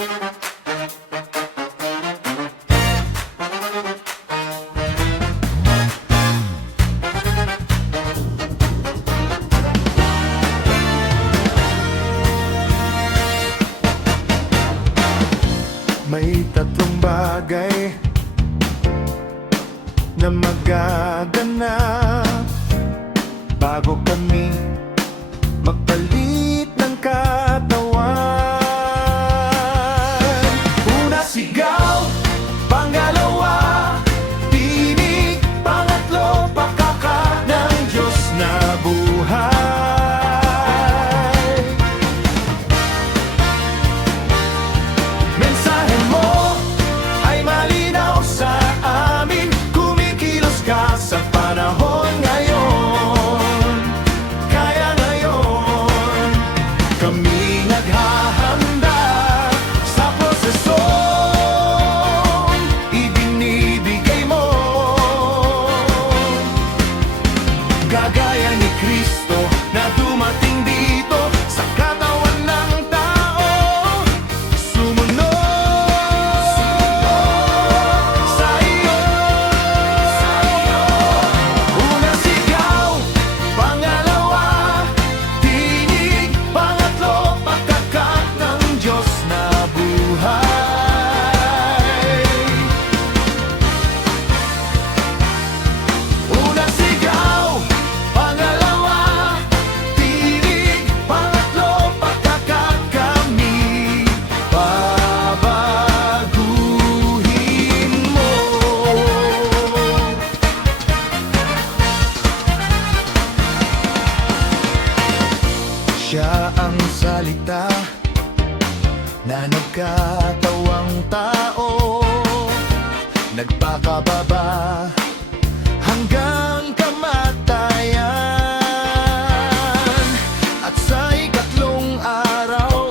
May tatlong bagay na magaganap bago kami magpalit ng katawan. Una, sigaw. Pangalawa, tinig. Pangatlo, pakaka ng Diyos na buhay. Mensahe mo ay malinaw sa amin. Kumikilos ka sa panahon ngayon. Kaya ngayon kami naghahanda sa prosesong ibinibigay mo. Gagaya ni Kristo na dumating dito sa katawan ng tao. Sumunod sa iyo. Una, sigaw. Pangalawa, tinig. Pangatlo, pagkakat ng Diyos na buhay. Una, sigaw. Pangalawa, tinig. Pangatlo, pagkakat kami babaguhin mo. Siya ang salita na nagkatawang tao, nagpakababa hanggang kamatayan. At sa ikatlong araw,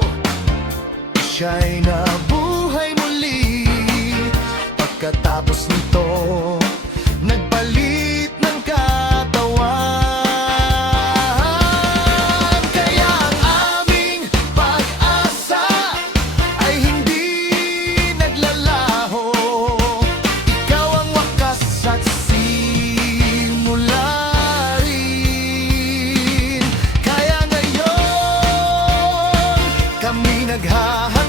siya'y nabuhay muli. Pagkatapos nito, nagpalit ng katawan. Kaya ang aming pag-asa ay hindi naglalaho. Ikaw ang wakas at simula rin. Kaya ngayon kami naghahanda